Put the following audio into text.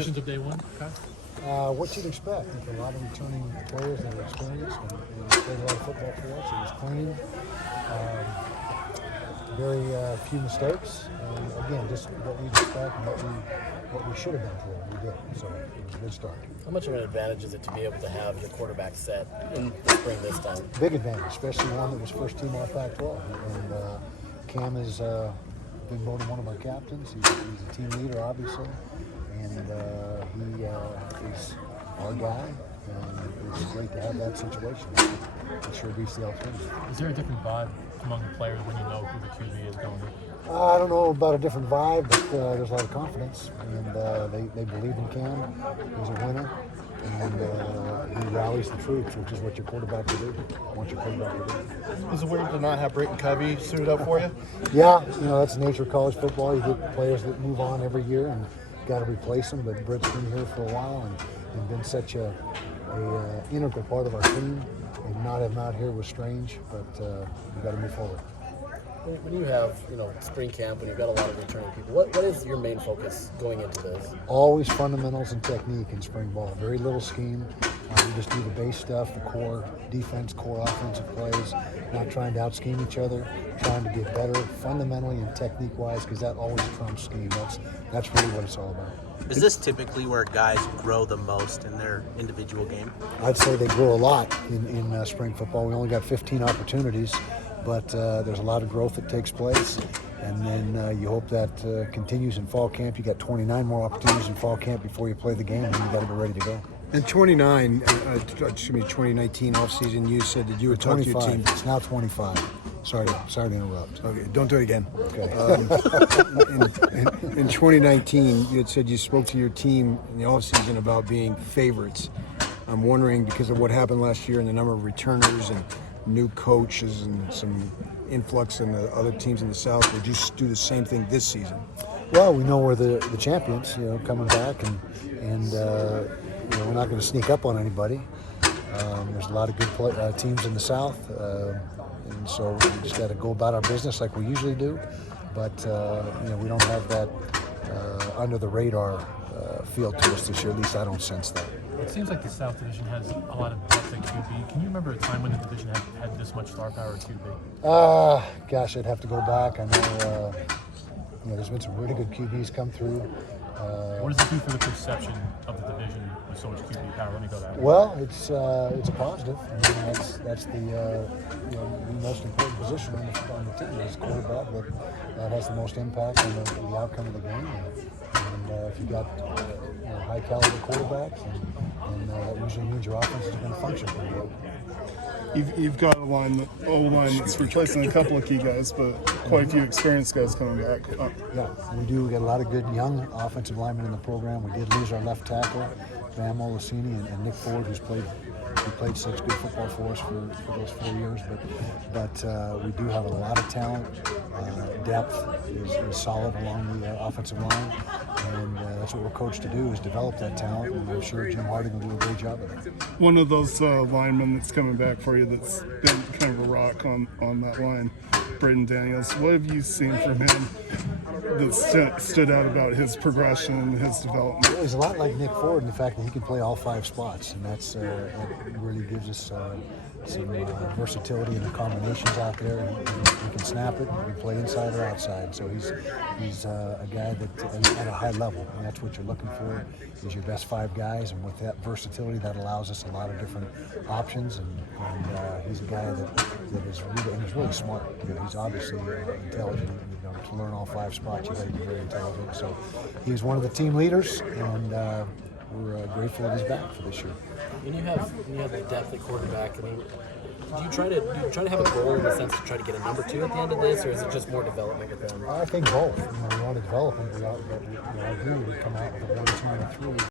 Of day one, okay. What you'd expect. With a lot of returning players that are experienced and played a lot of football for us. It was clean, very few mistakes, and again, just what we'd expect and what we should have done today. We did, so it was a good start. How much of an advantage is it to be able to have your quarterback set in the spring this time? Big advantage, especially one that was first team all Pac-12. And Cam has been voted one of our captains. He's a team leader, obviously. And he is our guy, and it's great to have that situation. It sure beats the alternative. Is there a different vibe among the players when you know who the QB is going to? I don't know about a different vibe, but there's a lot of confidence, and they believe in Cam. He's a winner, and he rallies the troops, which is what your quarterback will do. Want your quarterback to do. Is it weird to not have Brayton Covey suited up for you? Yeah, that's the nature of college football. You get players that move on every year, and got to replace him, but Britt's been here for a while and been such a integral part of our team. And not have him out here was strange, but we've got to move forward. When you have, spring camp and you've got a lot of returning people, what is your main focus going into this? Always fundamentals and technique in spring ball. Very little scheme. We just do the base stuff, the core defense, core offensive plays, not trying to out-scheme each other, trying to get better fundamentally and technique-wise, because that always trumps scheme. That's really what it's all about. Is this typically where guys grow the most in their individual game? I'd say they grow a lot in spring football. We only got 15 opportunities, but there's a lot of growth that takes place. And then you hope that continues in fall camp. You got 29 more opportunities in fall camp before you play the game, and you got to be ready to go. In 2019 offseason, you said that you would talk to your team. It's now 25. Sorry to interrupt. Okay, don't do it again. Okay. In 2019, you had said you spoke to your team in the offseason about being favorites. I'm wondering, because of what happened last year and the number of returners and new coaches and some influx in the other teams in the South, would you do the same thing this season? Well, we know we're the champions, coming back, and we're not going to sneak up on anybody. There's a lot of good teams in the South, and so we just got to go about our business like we usually do. But we don't have that under the radar feel to us this year. At least I don't sense that. It seems like the South Division has a lot of depth at QB. Can you remember a time when the division had this much star power at QB? Gosh, I'd have to go back. I know there's been some really good QBs come through. What does it do for the perception of the division with so much QB power? Let me go that way. Well, it's a positive. I mean, that's the most important position on the team is quarterback. That has the most impact on the outcome of the game. And if you've got high caliber quarterbacks, and that usually means your offense is going to function pretty well. You've got a O-line that's replacing a couple of key guys, but quite a few experienced guys coming back. Yeah, we do. We got a lot of good young offensive linemen in the program. We did lose our left tackle, Bam Olasini, and Nick Ford, who played such good football for us for those 4 years. But we do have a lot of talent. Depth is solid along the offensive line, and that's what we're coached to do, is develop that talent. And I'm sure Jim Harding will do a great job of it. One of those linemen that's coming back for you that's been kind of a rock on that line, Braden Daniels. What have you seen from him that stood out about his progression and his development? Well, he's a lot like Nick Ford in the fact that he can play all 5 spots, and that really gives us some versatility in the combinations out there. He can snap it, he can play inside or outside. So he's a guy that at a high level, and that's what you're looking for, is your best 5 guys. And with that versatility, that allows us a lot of different options. And he's a guy that is really, and he's really smart. He's obviously intelligent. To learn all 5 spots, you got to be very intelligent. So he's one of the team leaders, and we're grateful that he's back for this year. When you have the depth at quarterback, I mean, do you try to have a goal in the sense to try to get a number 2 at the end of this, or is it just more development with them? I think both. We want to develop them, but ideally we come out with a 1, 2, and a 3.